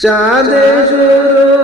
চাঁদে শুরু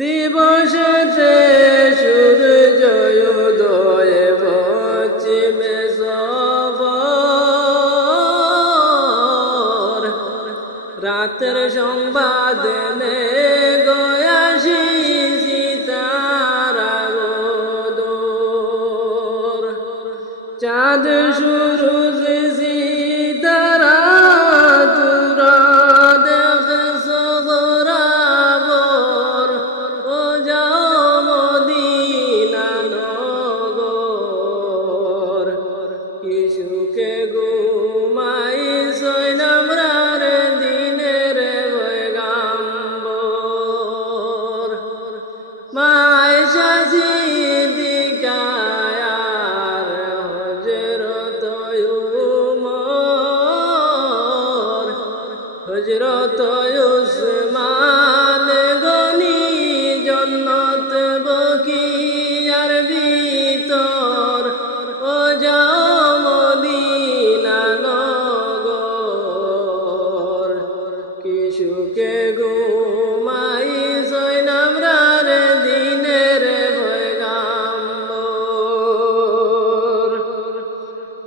দিবসেতে সূর্যোদয়ে পশ্চিমে সফর রাতের সংবাদ নে গয়াসি সীতারা চাঁদ শুরু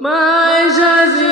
mas as